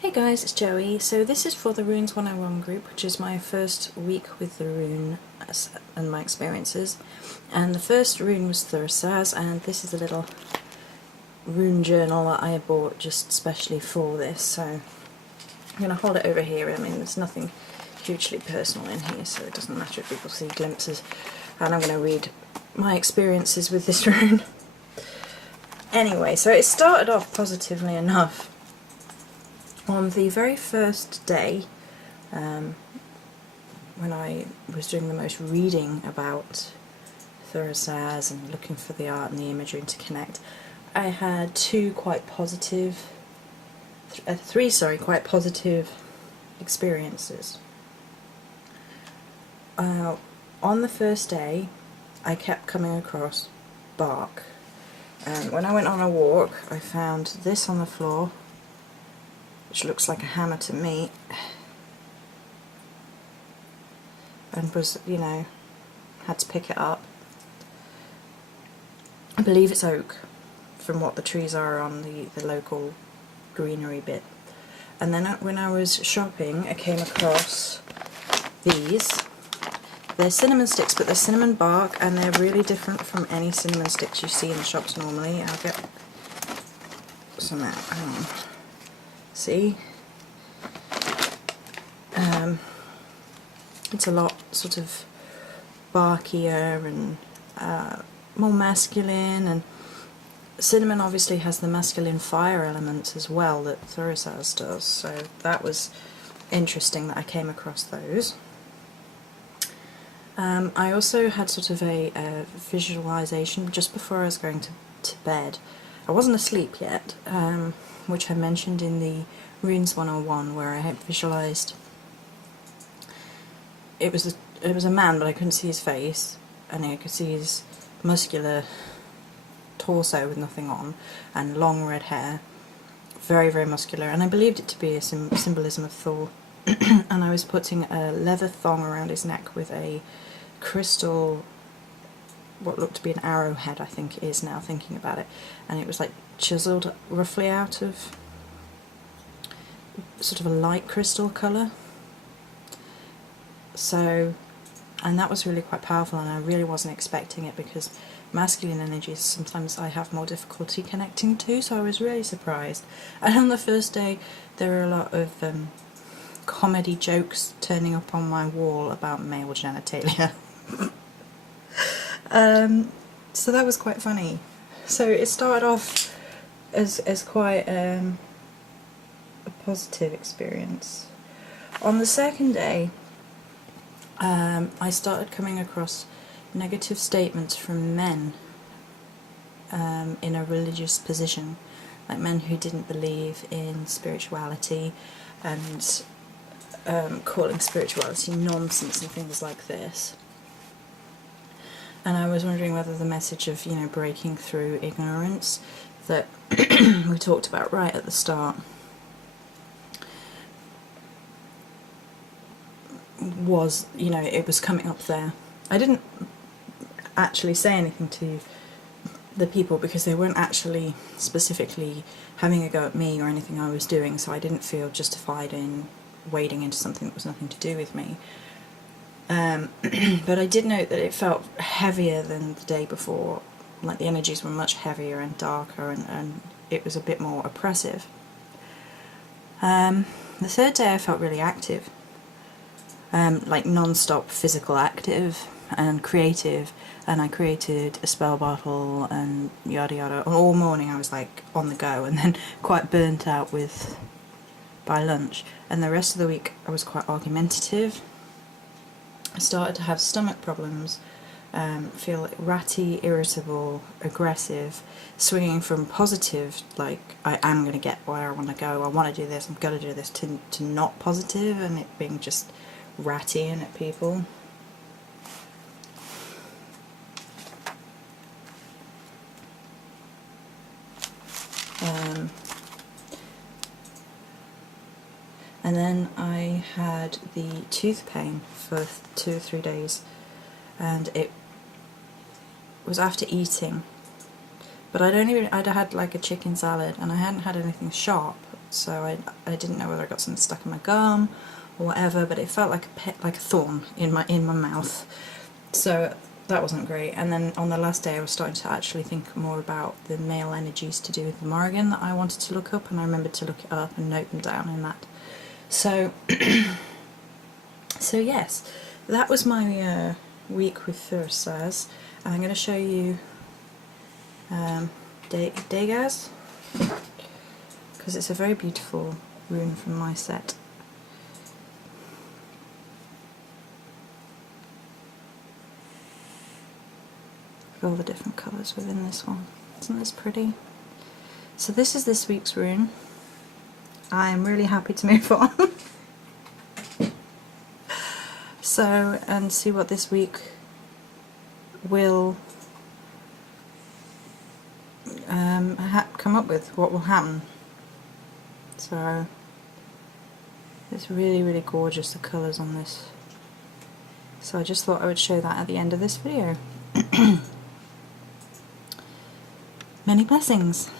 Hey guys, it's Joey. So this is for the runes101 group, which is my first week with the rune and my experiences. And the first rune was Thurisaz, and this is a little rune journal that I bought just specially for this. So I'm going to hold it over here. I mean, there's nothing hugely personal in here, so it doesn't matter if people see glimpses. And I'm going to read my experiences with this rune. Anyway, so it started off positively enough. On the very first day, when I was doing the most reading about Thurisaz and looking for the art and the imagery to connect, I had three quite positive experiences. On the first day, I kept coming across bark, and when I went on a walk, I found this on the floor, which looks like a hammer to me, and was, had to pick it up. I believe it's oak, from what the trees are on the local greenery bit. And then when I was shopping, I came across these. They're cinnamon sticks, but they're cinnamon bark, and they're really different from any cinnamon sticks you see in the shops normally. I'll get some out. Hang on. See? It's a lot sort of barkier and more masculine, and cinnamon obviously has the masculine fire elements as well that Thurisaz does, so that was interesting that I came across those. I also had sort of a visualization just before I was going to bed. I wasn't asleep yet, which I mentioned in the Runes 101, where I had visualised it was a man, but I couldn't see his face, and I could see his muscular torso with nothing on, and long red hair, very, very muscular, and I believed it to be a symbolism of Thor. And I was putting a leather thong around his neck with a crystal, what looked to be an arrowhead, I think it is now thinking about it, and it was like chiselled roughly out of sort of a light crystal colour. So, and that was really quite powerful, and I really wasn't expecting it, because masculine energies sometimes I have more difficulty connecting to, so I was really surprised. And on the first day there were a lot of comedy jokes turning up on my wall about male genitalia. So that was quite funny. So it started off as quite a positive experience. On the second day, I started coming across negative statements from men in a religious position, like men who didn't believe in spirituality and calling spirituality nonsense and things like this. And I was wondering whether the message of, breaking through ignorance that we talked about right at the start was, it was coming up there. I didn't actually say anything to the people because they weren't actually specifically having a go at me or anything I was doing, so I didn't feel justified in wading into something that was nothing to do with me. But I did note that it felt heavier than the day before, like the energies were much heavier and darker, and it was a bit more oppressive. The third day I felt really active. Like non-stop physical active and creative, and I created a spell bottle and yada yada. All morning I was like on the go, and then quite burnt out by lunch. And the rest of the week I was quite argumentative. I started to have stomach problems, feel ratty, irritable, aggressive, swinging from positive, like I am going to get where I want to go, I want to do this, I'm going to do this, to not positive, and it being just ratty in at people. And then I had the tooth pain for 2 or 3 days, and it was after eating, but I'd had like a chicken salad, and I hadn't had anything sharp so I didn't know whether I got something stuck in my gum or whatever, but it felt like like a thorn in my mouth, so that wasn't great. And then on the last day I was starting to actually think more about the male energies to do with the Morrigan that I wanted to look up, and I remembered to look it up and note them down in that. So so yes, that was my week with Thurisaz, and I'm going to show you Dagaz, because it's a very beautiful rune from my set. All the different colours within this one. Isn't this pretty? So this is this week's rune. I am really happy to move on. So, and see what this week will come up with, what will happen. So it's really, really gorgeous, the colours on this. So I just thought I would show that at the end of this video. Many blessings.